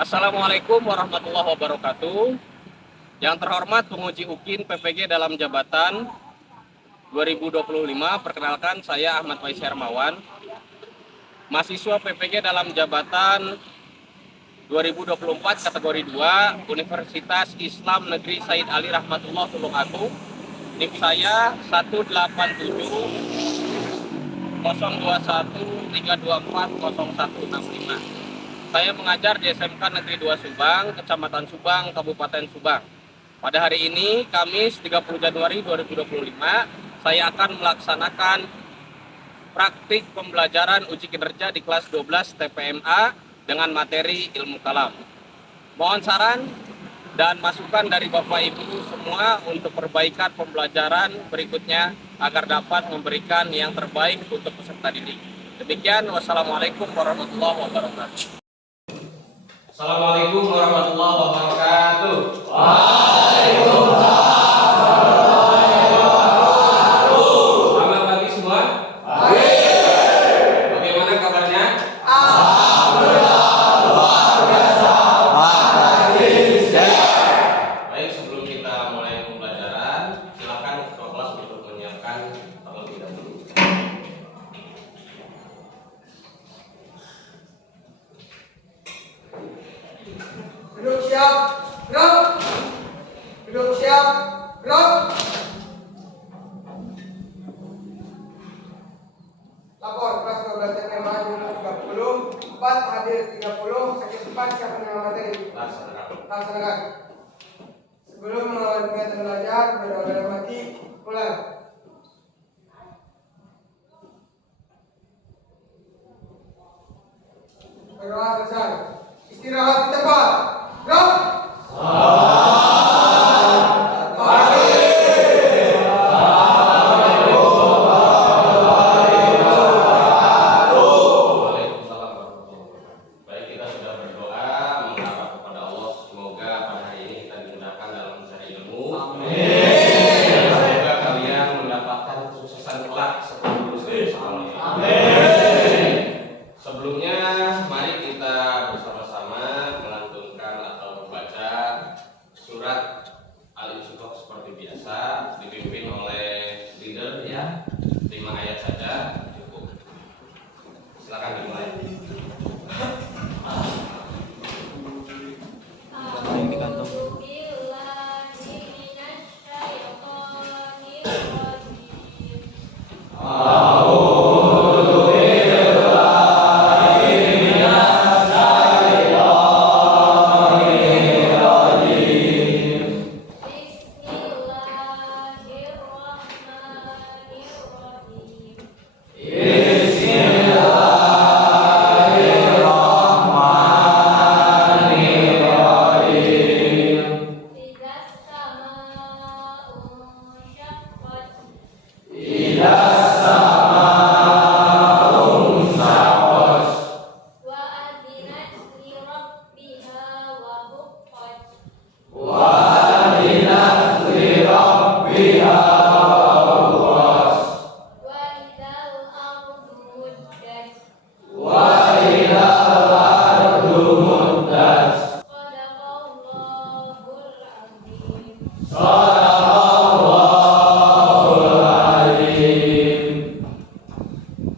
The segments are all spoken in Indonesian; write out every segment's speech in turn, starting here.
Assalamualaikum warahmatullahi wabarakatuh. Yang terhormat penguji UKIN PPG dalam jabatan 2025, perkenalkan saya Ahmad Faiz Hermawan, mahasiswa PPG dalam jabatan 2024 kategori 2 Universitas Islam Negeri Said Ali Rahmatullah Tulungagung. NIM saya 187 021 324 0165. Saya mengajar di SMK Negeri 2 Subang, Kecamatan Subang, Kabupaten Subang. Pada hari ini, Kamis 30 Januari 2025, saya akan melaksanakan praktik pembelajaran uji kinerja di kelas 12 TPMA dengan materi ilmu kalam. Mohon saran dan masukan dari Bapak Ibu semua untuk perbaikan pembelajaran berikutnya agar dapat memberikan yang terbaik untuk peserta didik. Demikian, wassalamualaikum warahmatullahi wabarakatuh. Assalamualaikum warahmatullahi wabarakatuh. Selamat pagi semua. Bagaimana kabarnya? Baik, sebelum kita mulai pembelajaran, silakan ketua kelas untuk menyiapkan terlebih dahulu. Duduk siap, gerak. Duduk siap, gerak. Lapor kelas 12 TPMA jumlah 30, 4 hadir 30, sakit 4 siapa yang materi? Laksanakan. Sebelum mengawali kegiatan belajar, berdoa mati, mulai. Berdoa selesai. Istirahat di tempat. Gerak. Baik, kita sudah berdoa mengharap kepada Allah semoga pada hari ini kita dimudahkan dalam mencari ilmu. Amin. Semoga kalian mendapatkan kesuksesan kelak seperti lulus dari sekolah. Amin. Sebelumnya, mari kita bersama-sama melantunkan atau membaca surat Al-Insyiqaq seperti biasa, dipimpin oleh leader ya. 5 ayat saja cukup. Silakan dimulai.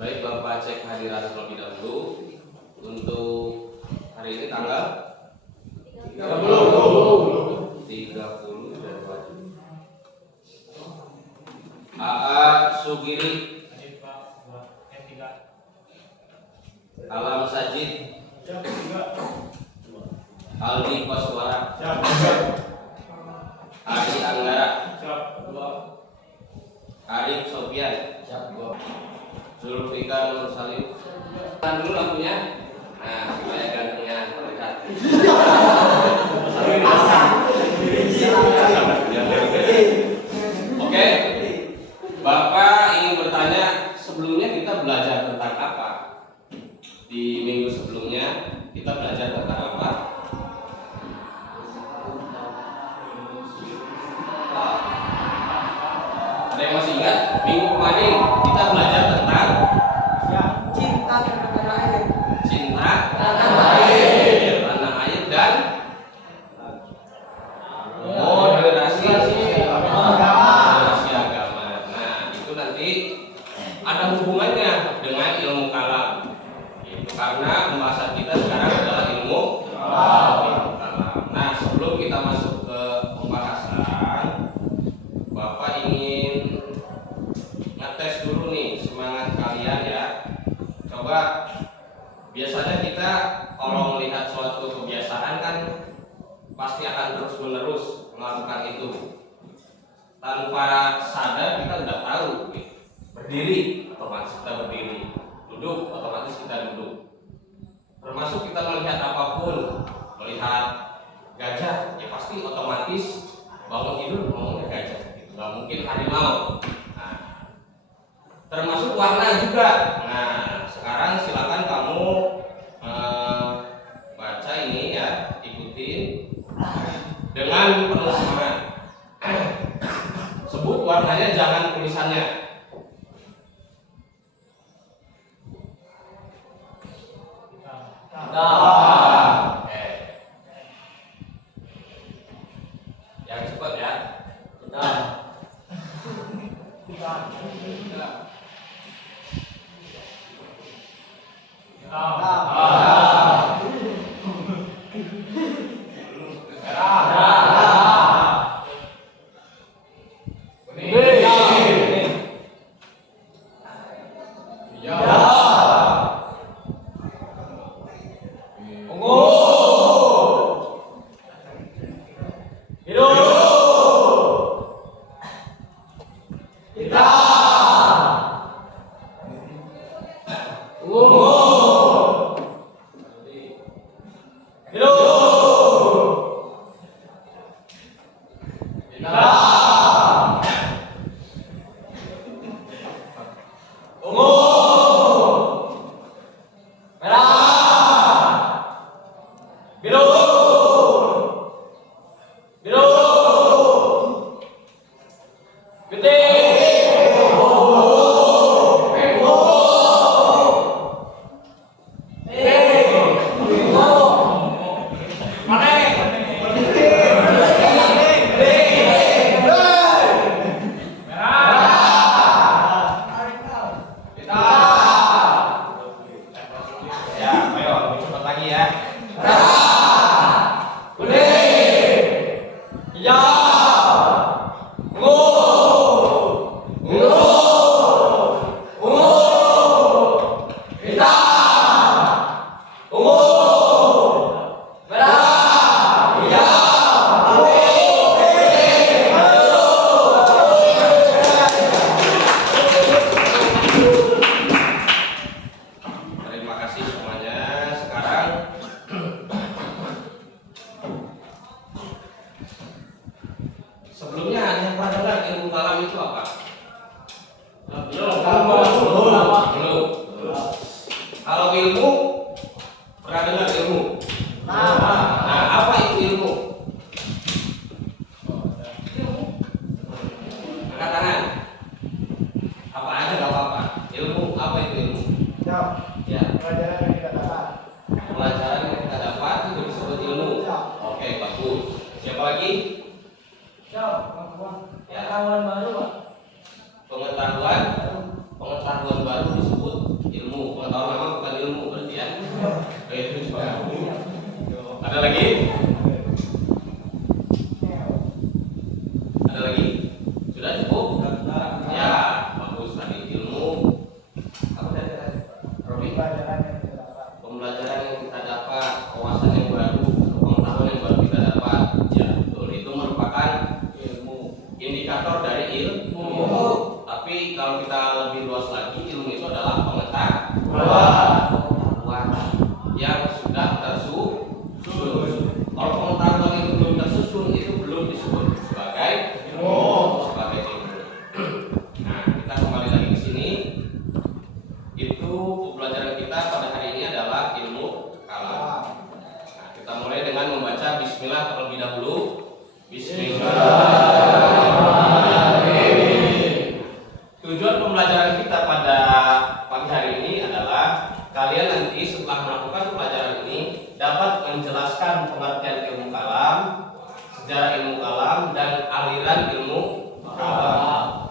Baik, Bapak cek hadiran terlebih dahulu. Untuk hari ini tanggal 30 Januari. AA Sugiri, Alam Sajid, Aldi Koswara, Adi Anggara, Arif Sofian, Zulfikar Nur Salim. Tahan dulu lampunya. Nah, supaya gantengnya terlihat. Oke, Bapak ingin bertanya, sebelumnya kita belajar tentang apa? Di minggu sebelumnya kita belajar tentang apa? Ada yang masih ingat? Minggu kemarin kita belajar tentang Cinta terhadap air. cinta, tanah air, karena pembahasan kita sekarang adalah ilmu kalam. Nah, sebelum kita masuk ke pembahasan, Bapak ingin ngetes dulu nih semangat kalian ya. Coba, biasanya kita kalau melihat suatu kebiasaan kan pasti akan terus-menerus melakukan itu. Tanpa sadar kita udah tahu, berdiri otomatis kita berdiri, duduk otomatis kita duduk. Termasuk kita melihat apapun, melihat gajah ya pasti otomatis bangun tidur ngomongnya gajah gitu. Gak mungkin harimau. Nah, termasuk warna juga. Nah, sekarang silakan kamu baca ini ya, ikutin dengan penuh semangat. Sebut warnanya, jangan tulisannya. Oke. Yang cepat ya.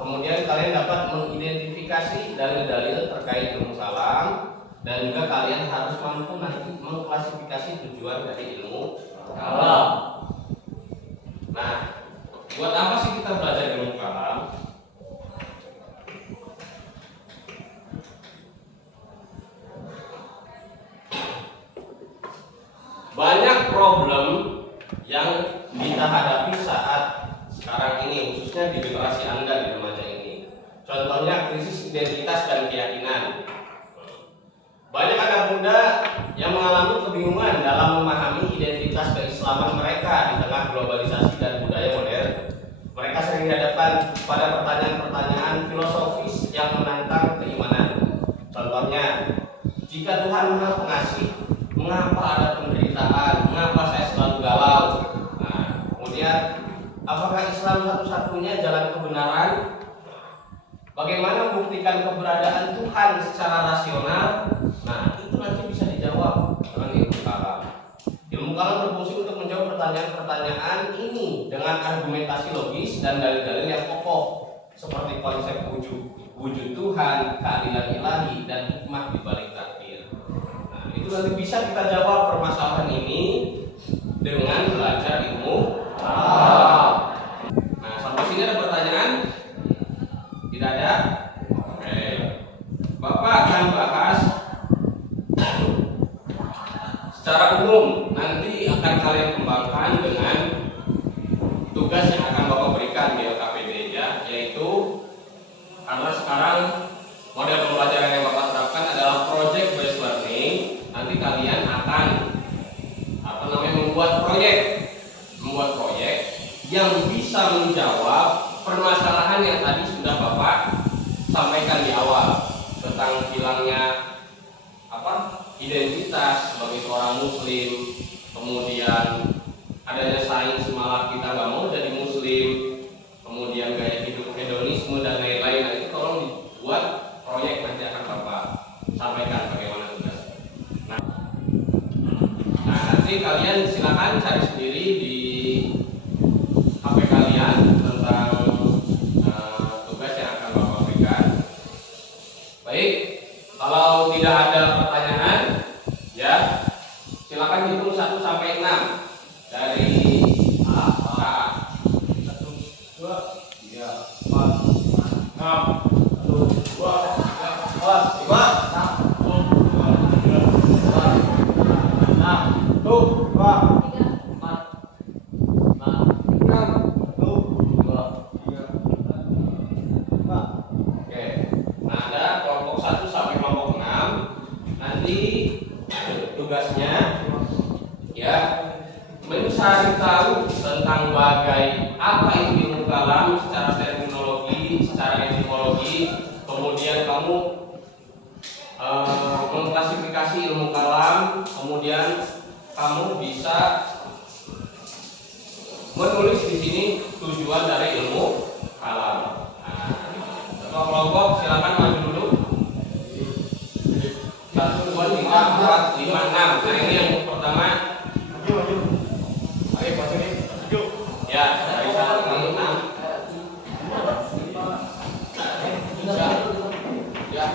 Kemudian kalian dapat mengidentifikasi dalil-dalil terkait ilmu kalam dan juga kalian harus mampu nanti mengklasifikasi tujuan dari ilmu kalam. Nah, buat apa sih kita belajar ilmu kalam? Banyak problem yang kita hadapi saat sekarang ini, khususnya di generasi Anda, di remaja ini. Contohnya krisis identitas dan keyakinan. Banyak anak muda yang mengalami kebingungan dalam memahami identitas keislaman mereka di tengah globalisasi dan budaya modern. Mereka sering dihadapkan pada pertanyaan-pertanyaan filosofis yang menantang keimanan. Contohnya, jika Tuhan Maha Pengasih, mengapa ada penderitaan? Mengapa saya selalu galau? Nah, kemudian, apakah Islam satu-satunya jalan kebenaran? Bagaimana membuktikan keberadaan Tuhan secara rasional? Nah, itu nanti bisa dijawab dengan ilmu kalam. Ilmu kalam berfungsi untuk menjawab pertanyaan-pertanyaan ini dengan argumentasi logis dan dalil-dalil yang kokoh, seperti konsep wujud Tuhan, keadilan ilahi, dan hikmah di balik takdir. Nah, itu nanti bisa kita jawab permasalahan ini dengan belajar ilmu kalam. Nah, sampai sini ada pertanyaan? Tidak ada? Oke. Bapak akan bahas secara umum, nanti akan kalian kembangkan dengan tugas yang akan Bapak berikan di LKPD ya, yaitu karena sekarang model pembelajaran yang Bapak terapkan adalah project based learning. Nanti kalian akan membuat proyek yang bisa menjawab permasalahan yang tadi sudah Bapak sampaikan di awal tentang hilangnya identitas sebagai seorang muslim, kemudian adanya sains malah kita nggak mau jadi muslim, kemudian gaya hidup hedonisme dan lain-lain. Nah, itu tolong dibuat proyek, nanti akan Bapak sampaikan bagaimana tugas. Nah, nanti kalian silakan cari sendiri di HP kalian tentang tugas yang akan Bapak berikan. Baik, kalau tidak ada pertanyaan, ya silakan hitung 1 sampai 6 dari A. 1, 2, 3, 4, 5, 6. 1, 2, 3, 4, 5, 6. 1, 2, 3, 4, 5, 6. 1, 2, 5. Oke. Nah, ada kelompok 1 sampai kelompok 6. Nanti tugasnya ya mencari tahu tentang apa itu ilmu kalam secara terminologi, secara etimologi. Kemudian kamu mengklasifikasi ilmu kalam. Kemudian kamu bisa menulis di sini tujuan dari ilmu kalam. Nah, kelompok silakan maju dulu. 1, 2, 3, 4, 5, 6. Nah, ini yang pertama. Maju. Ayo, maju nih. Maju. Ya, dari 1 ke 6. Ya,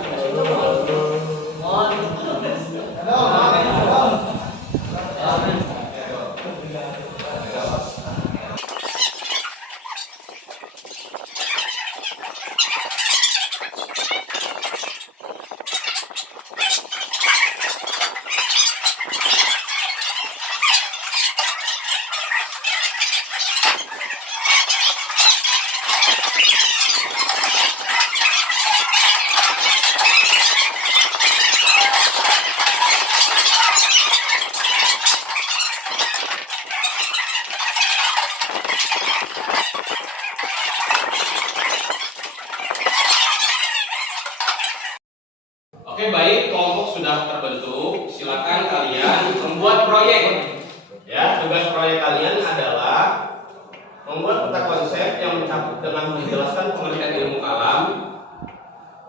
Oke, baik, kelompok sudah terbentuk. Silakan kalian membuat proyek. Ya, tugas proyek kalian adalah membuat peta konsep yang mencakup dengan menjelaskan pengertian ilmu kalam,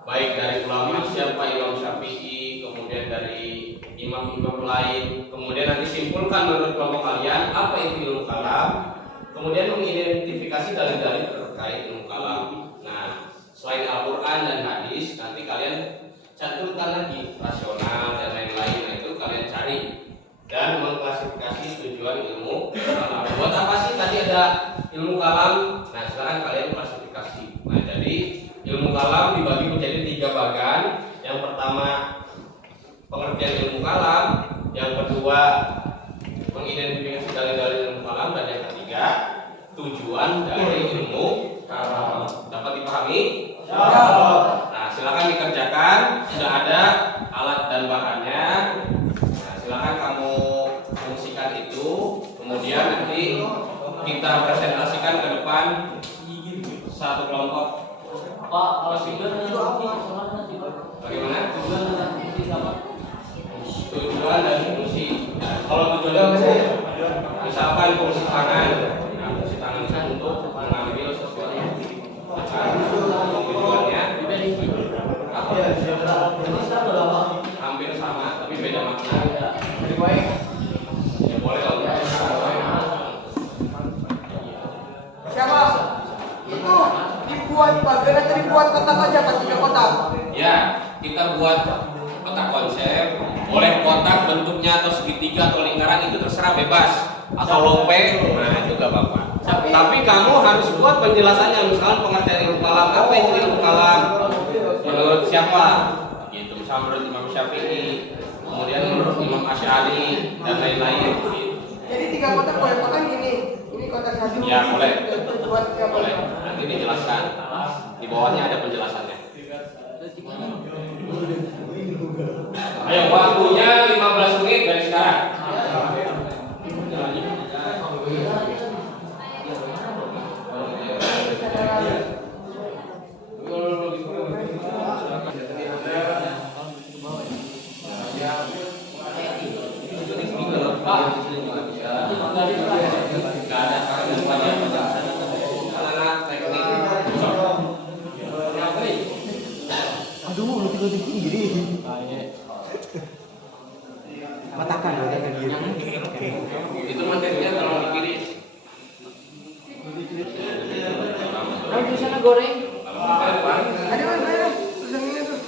baik dari ulama siapa Imam Syafi'i, kemudian dari imam-imam lain. Kemudian nanti simpulkan menurut kelompok kalian apa itu ilmu kalam. Kemudian mengidentifikasi dalil-dalil terkait ilmu kalam. Nah, selain Al-Quran dan hadis, nanti kalian caturkan lagi rasional, pengertian ilmu kalam, yang kedua mengidentifikasi dalil-dalil ilmu kalam, dan yang ketiga tujuan dari ilmu kalam. Dapat dipahami? Nah, silakan dikerjakan. Sudah ada alat dan bahannya. Nah, silakan kamu fungsikan itu. Kemudian nanti kita presentasikan ke depan satu kelompok. Pak, Bagaimana? Tujuan dan fungsi. Kalau tujuan itu misalkan fungsi tangan. Nah, fungsi tangan itu untuk mengambil sesuatu. Tujuannya hampir sama, tapi beda makna. Ya boleh kalau Siapa? Itu dibuat pagar atau dibuat kotak aja Pak, 3 kotak? ya, kita buat kotak konsep. Boleh kotak bentuknya atau segitiga atau lingkaran, itu terserah, bebas. Atau lope, nah itu gak apa-apa. Tapi kamu harus buat penjelasannya. Misalnya pengertian ilmu kalam, apa itu ilmu kalam? Menurut siapa? Gitu. Misalnya menurut Imam Syafi'i, kemudian menurut Imam Asy'ari dan lain-lain. Gitu. Jadi 3 kotak boleh kotak ini. Ini kotak satu. Ya, boleh. Buat 3 Boleh. kotak. Nanti dijelaskan. Di bawahnya ada penjelasannya. Ayo, waktunya 15 menit dari sekarang. Itu materinya tolong dikirim. di sana goreng. Ada mana? Tulisan ini tuh.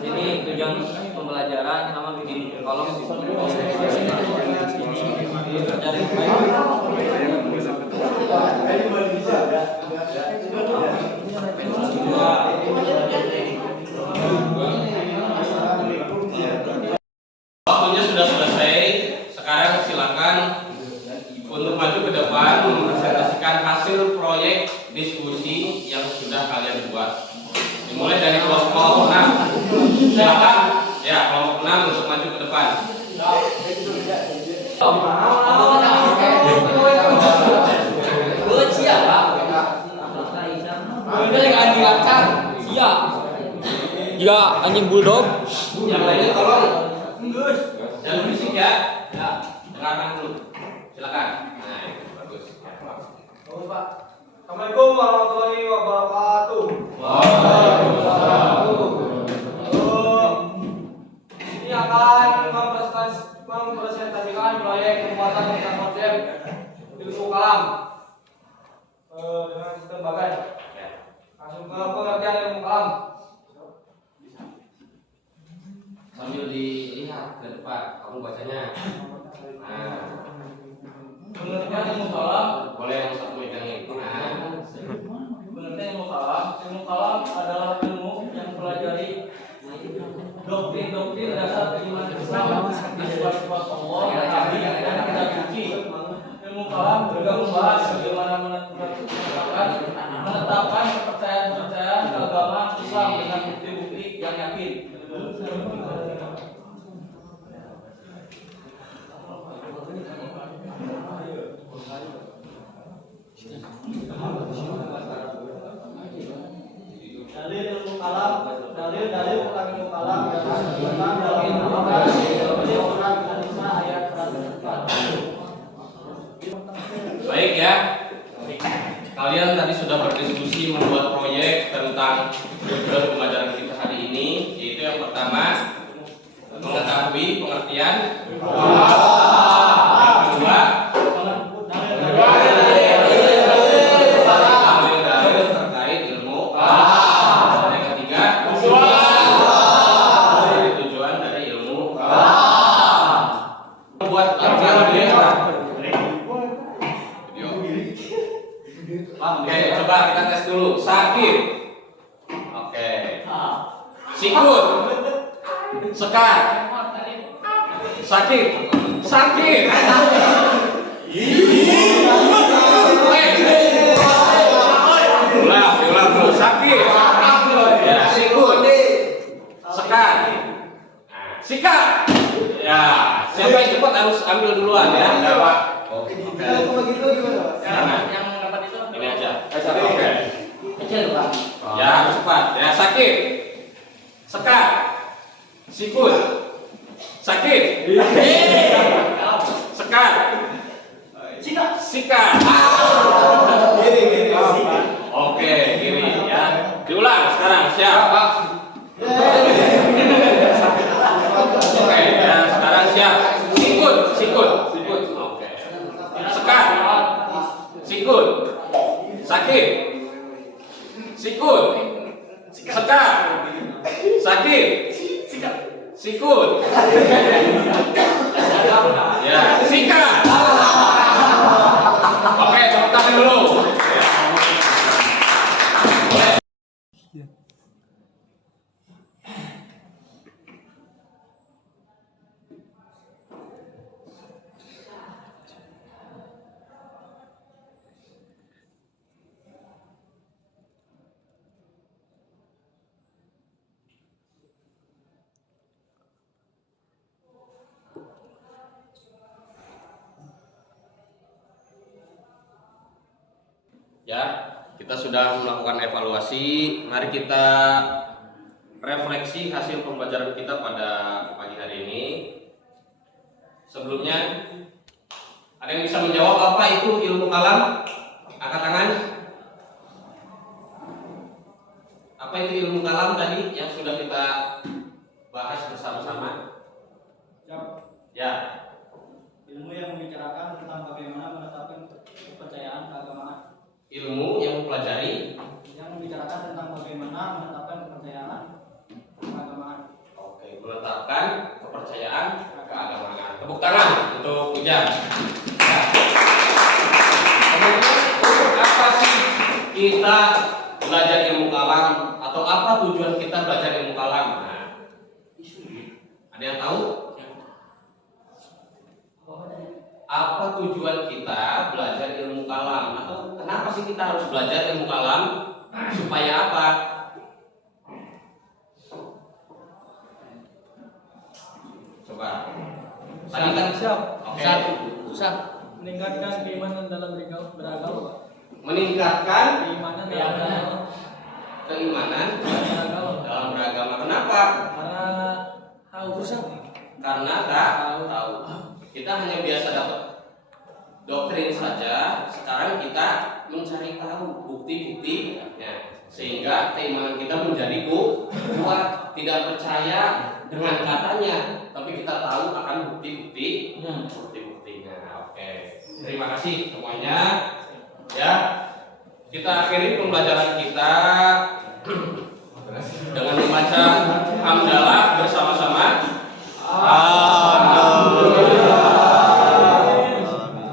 Ini tujuan pembelajaran sama bikin kolom dari Waktunya sudah selesai. Sekarang silakan untuk maju ke depan mempresentasikan hasil proyek diskusi yang sudah kalian buat. Dimulai dari kelompok 6. Silakan ya, kelompok 6 untuk maju ke depan. Jika anjing bulldog, Yang lainnya tolong jangan berisik ya. Ya, dengarkan dulu. Silakan. Nah, bagus. Assalamualaikum warahmatullahi wabarakatuh. Ini akan mempresentasikan proyek pembuatan tentang konsep ilmu kalam dengan sistem bagan. Langsung ke pengertian ilmu kalam. Sambil dilihat ke depan, kamu bacanya. Nah, Pengertian ilmu kalam. boleh yang satu pegangin. Nah, Pengertian ilmu kalam. Ilmu kalam adalah ilmu yang mempelajari doktrin-doktrin dasar keimanan Islam, sifat-sifat Allah, Nabi, dan kitab suci. Ilmu kalam juga membahas bagaimana menetapkan kepercayaan agama Islam dengan bukti-bukti yang yakin. Baik ya. Kalian tadi sudah berdiskusi membuat proyek tentang tujuan pembelajaran kita hari ini, yaitu yang pertama mengetahui pengertian, yang kedua dalil terkait ilmu, dan yang ketiga tujuan dari ilmu. Membuat Oke, coba kita tes dulu. Sakit. Oke. Sikut. Sekat. Sakit. Sakit. Ulang dulu. Sakit. Ya, sikut. Sekat. Sikat. Ya, siapa yang cepat harus ambil duluan ya. Pak. Oke. Jangan. Ini aja. Oke. Ya, harus cepat. Ya, sakit. Sekat. Sikut. Sakit. Sekat. Sikat. Oke, kiri ya. Diulang sekarang, siap. Oke, ya, sekarang siap. Sikut. Oke. Sekat. Sikut. Sakit. Sikut. Sekat. Sakit. Sikut. Ya, sikat. Oke, tepuk tangan dulu. Boleh. Ya, kita sudah melakukan evaluasi. Mari kita refleksi hasil pembelajaran kita pada pagi hari ini. Sebelumnya, ada yang bisa menjawab apa itu ilmu kalam? Angkat tangan. Apa itu ilmu kalam tadi yang sudah kita bahas bersama-sama? Ya. Ilmu yang membicarakan tentang bagaimana menetapkan kepercayaan keagamaan. Ilmu yang mempelajari Yang membicarakan tentang bagaimana menetapkan kepercayaan keagamaan. Oke, menetapkan kepercayaan keagamaan. Tepuk tangan untuk Ujang. Ya. Kemudian untuk apa sih kita belajar ilmu kalam, atau apa tujuan kita belajar ilmu kalam? Nah, ada yang tahu? Apa tujuan kita belajar ilmu kalam, atau kenapa sih kita harus belajar ilmu kalam? Supaya apa? Coba. Tadi kan oke. Susah. Meningkatkan keimanan dalam beragama, Pak. Meningkatkan Keimanan dalam beragama. keimanan Beragama. dalam beragama. Kenapa? Karena tahu Ustaz. Karena tahu. Kita hanya biasa dapat doktrin saja. Sekarang kita mencari tahu bukti-buktinya, sehingga keimanan kita menjadi kuat. Tidak percaya dengan katanya, tapi kita tahu akan buktinya. Oke. Terima kasih semuanya. Ya. Kita akhiri pembelajaran kita dengan membaca hamdalah bersama-sama.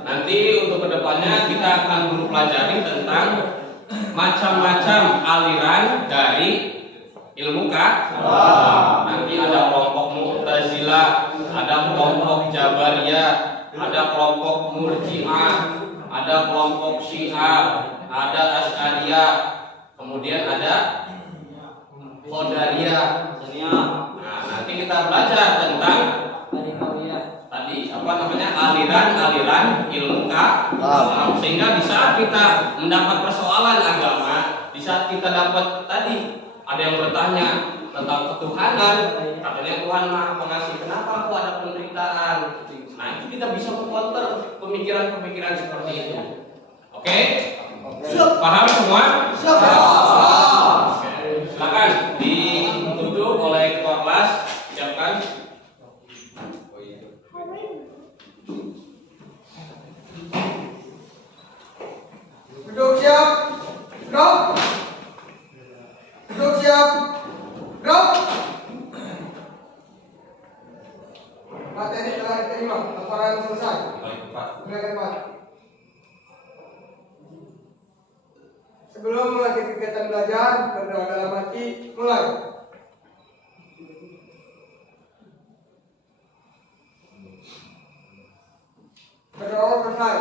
Nanti untuk kedepannya kita akan mempelajari tentang macam-macam aliran dari ilmu kalam. Nanti ada kelompok Mu'tazilah, ada kelompok Jabariyah, ada kelompok Murji'ah, ada kelompok Syiah, ada Asy'ariyah, kemudian ada Qadariyah. Nah, nanti kita belajar tentang tadi apa namanya aliran-aliran ilmu kalam, sehingga di saat kita mendapat persoalan agama, di saat kita dapat tadi ada yang bertanya, tentang ketuhanan. Katanya Tuhan Maha Pengasih. Kenapa aku ada penderitaan? Nah, itu kita bisa mengcounter pemikiran-pemikiran seperti itu. Oke? Paham semua? Silakan ditutup oleh ketua kelas. Siapkan. Duduk siap. Drop. Duduk siap. Drop. Materi telah diterima. Laporan selesai. Mulai tempat. Sebelum melanjutkan kegiatan belajar, berdoa dalam hati. Mulai. Berdoa selesai.